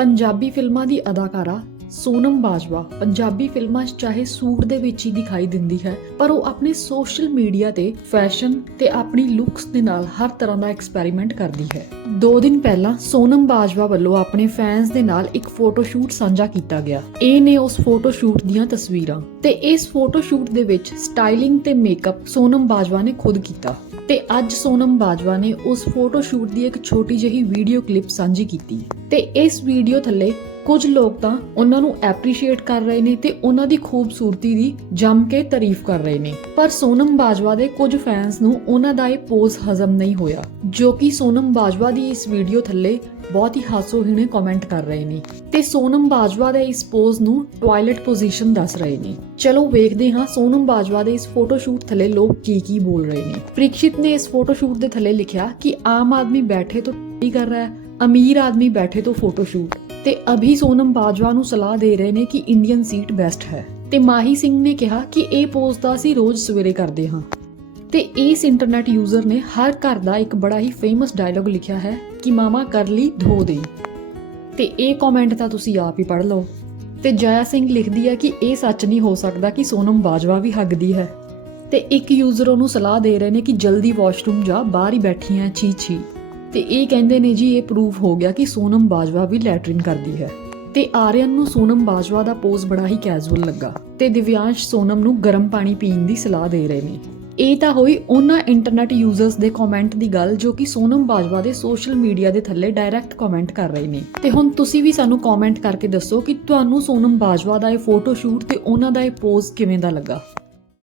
ਪੰਜਾਬੀ ਫਿਲਮਾਂ ਦੀ ਅਦਾਕਾਰਾ ਸੋਨਮ ਬਾਜਵਾ ਪੰਜਾਬੀ ਫਿਲਮਾਂ 'ਚ ਚਾਹੇ ਸੂਟ ਦੇ ਵਿੱਚ ਹੀ ਦਿਖਾਈ ਦਿੰਦੀ ਹੈ, ਪਰ ਉਹ ਆਪਣੇ ਸੋਸ਼ਲ ਮੀਡੀਆ ਤੇ ਫੈਸ਼ਨ ਤੇ ਆਪਣੀ ਲੁੱਕਸ ਦੇ ਨਾਲ ਹਰ ਤਰ੍ਹਾਂ ਦਾ ਐਕਸਪੈਰੀਮੈਂਟ ਕਰਦੀ ਹੈ। ਦੋ ਦਿਨ ਪਹਿਲਾਂ ਸੋਨਮ ਬਾਜਵਾ ਵੱਲੋਂ ਆਪਣੇ ਫੈਨਸ ਦੇ ਨਾਲ ਇੱਕ ਫੋਟੋ ਸ਼ੂਟ ਸਾਂਝਾ ਕੀਤਾ ਗਿਆ। ਇਹ ਨੇ ਉਸ ਫੋਟੋ ਸ਼ੂਟ ਦੀਆਂ ਤਸਵੀਰਾਂ ਤੇ ਇਸ ਫੋਟੋ ਸ਼ੂਟ ਦੇ ਵਿੱਚ ਸਟਾਈਲਿੰਗ ਤੇ ਮੇਕਅਪ ਸੋਨਮ ਬਾਜਵਾ ਨੇ ਖੁਦ ਕੀਤਾ ਤੇ ਅੱਜ ਸੋਨਮ ਬਾਜਵਾ ਨੇ ਉਸ ਫੋਟੋ ਸ਼ੂਟ ਦੀ ਇੱਕ ਛੋਟੀ ਜਿਹੀ ਵੀਡੀਓ ਕਲਿੱਪ ਸਾਂਝੀ ਕੀਤੀ ਤੇ ਇਸ ਵੀਡੀਓ ਥੱਲੇ ਕੁਝ ਲੋਕ ਤਾਂ ਉਹਨਾਂ ਨੂੰ ਐਪਰੀਸ਼ੀਏਟ ਕਰ ਰਹੇ ਨੇ ਤੇ ਉਹਨਾਂ ਦੀ ਖੂਬਸੂਰਤੀ ਦੀ ਜੰਮ ਕੇ ਤਾਰੀਫ ਕਰ ਰਹੇ ਨੇ। ਪਰ ਸੋਨਮ ਬਾਜਵਾ ਦੇ ਕੁਝ ਫੈਨਸ ਨੂੰ ਉਹਨਾਂ ਦਾ ਇਹ ਪੋਜ਼ ਹਜ਼ਮ ਨਹੀਂ ਹੋਇਆ, ਜੋ ਕਿ ਸੋਨਮ ਬਾਜਵਾ ਦੀ ਇਸ ਵੀਡੀਓ ਥੱਲੇ ਬਹੁਤ ਹੀ ਹਾਸੋਹੀਣੇ ਕਮੈਂਟ ਕਰ ਰਹੇ ਨੇ। ਤੇ ਸੋਨਮ ਬਾਜਵਾ ਦੇ ਇਸ ਪੋਜ਼ ਨੂੰ ਟਾਇਲਟ ਪੋਜੀਸ਼ਨ ਦੱਸ ਰਹੇ ਨੇ। ਚਲੋ ਵੇਖਦੇ ਹਾਂ ਸੋਨਮ ਬਾਜਵਾ ਦੇ ਇਸ ਫੋਟੋ ਸ਼ੂਟ ਥੱਲੇ ਲੋਕ ਕੀ ਕੀ ਬੋਲ ਰਹੇ ਨੇ। ਪ੍ਰੀਕਸ਼ਿਤ ਨੇ ਇਸ ਫੋਟੋ ਸ਼ੂਟ ਦੇ ਥੱਲੇ ਲਿਖਿਆ ਕਿ ਆਮ ਆਦਮੀ ਬੈਠੇ ਤੋਂ ਕੀ ਕਰ ਰਿਹਾ ਹੈ? ਅਮੀਰ ਆਦਮੀ ਬੈਠੇ ਤੋਂ ਫੋਟੋ ਸ਼ੂਟ ਤੇ ਅਭੀ ਸੋਨਮ ਬਾਜਵਾ ਨੂੰ ਸਲਾਹ ਦੇ ਰਹੇ ਨੇ ਕਿ ਇੰਡੀਅਨ ਸੀਟ ਬੈਸਟ ਹੈ। ਤੇ ਮਾਹੀ ਸਿੰਘ ਨੇ ਕਿਹਾ ਕਿ ਇਹ ਪੋਜ਼ ਤਾਂ ਅਸੀਂ ਰੋਜ਼ ਸਵੇਰੇ ਕਰਦੇ ਹਾਂ। ਤੇ ਇਸ ਇੰਟਰਨੈਟ ਯੂਜ਼ਰ ਨੇ ਹਰ ਘਰ ਦਾ ਇੱਕ ਬੜਾ ਹੀ ਫੇਮਸ ਡਾਇਲੌਗ ਲਿਖਿਆ ਹੈ ਕਿ ਮਾਮਾ ਕਰ ਲਈ ਧੋ ਦੇ। ਤੇ ਇਹ ਕਮੈਂਟ ਤਾਂ ਤੁਸੀਂ ਆਪ ਹੀ ਪੜ੍ਹ ਲਓ। ਤੇ ਜया ਸਿੰਘ ਲਿਖਦੀ ਹੈ ਕਿ ਇਹ ਸੱਚ ਨਹੀਂ ਹੋ ਸਕਦਾ ਕਿ ਸੋਨਮ ਬਾਜਵਾ ਵੀ ਹੱਗਦੀ ਹੈ। ਤੇ ਇੱਕ ਯੂਜ਼ਰ ਉਹਨੂੰ ਸਲਾਹ ਦੇ ਰਹੇ ਨੇ ਕਿ ਜਲਦੀ ਵਾਸ਼ਰੂਮ ਜਾ ਬਾਹਰ ਹੀ ਬੈਠੀ ਹੈ ਛੀ ਛੀ ਤੇ ਇਹ ਕਹਿੰਦੇ ਨੇ ਜੀ, ਇਹ ਪ੍ਰੂਫ ਹੋ ਗਿਆ ਕਿ ਸੋਨਮ ਬਾਜਵਾ ਵੀ ਲੈਟਰਿਨ ਕਰਦੀ ਹੈ। ਤੇ ਆਰੀਅਨ ਨੂੰ ਸੋਨਮ ਬਾਜਵਾ ਦਾ ਪੋਜ਼ ਬੜਾ ਹੀ ਕੈਜੂਅਲ ਲੱਗਾ। ਤੇ ਦਿਵਿਆਂਸ਼ ਸੋਨਮ ਨੂੰ ਗਰਮ ਪਾਣੀ ਪੀਣ ਦੀ ਸਲਾਹ ਦੇ ਰਹੇ ਨੇ। ਇਹ ਤਾਂ ਹੋਈ ਉਹਨਾਂ ਇੰਟਰਨੈਟ ਯੂਜ਼ਰਸ ਦੇ ਕਮੈਂਟ ਦੀ ਗੱਲ, ਜੋ ਕਿ ਸੋਨਮ ਬਾਜਵਾ ਦੇ ਸੋਸ਼ਲ ਮੀਡੀਆ ਦੇ ਥੱਲੇ ਡਾਇਰੈਕਟ ਕਮੈਂਟ ਕਰ ਰਹੇ ਨੇ। ਤੇ ਹੁਣ ਤੁਸੀਂ ਵੀ ਸਾਨੂੰ ਕਮੈਂਟ ਕਰਕੇ ਦੱਸੋ ਕਿ ਤੁਹਾਨੂੰ ਸੋਨਮ ਬਾਜਵਾ ਦਾ ਇਹ ਫੋਟੋ ਸ਼ੂਟ ਤੇ ਉਹਨਾਂ ਦਾ ਇਹ ਪੋਜ਼ ਕਿਵੇਂ ਦਾ ਲੱਗਾ?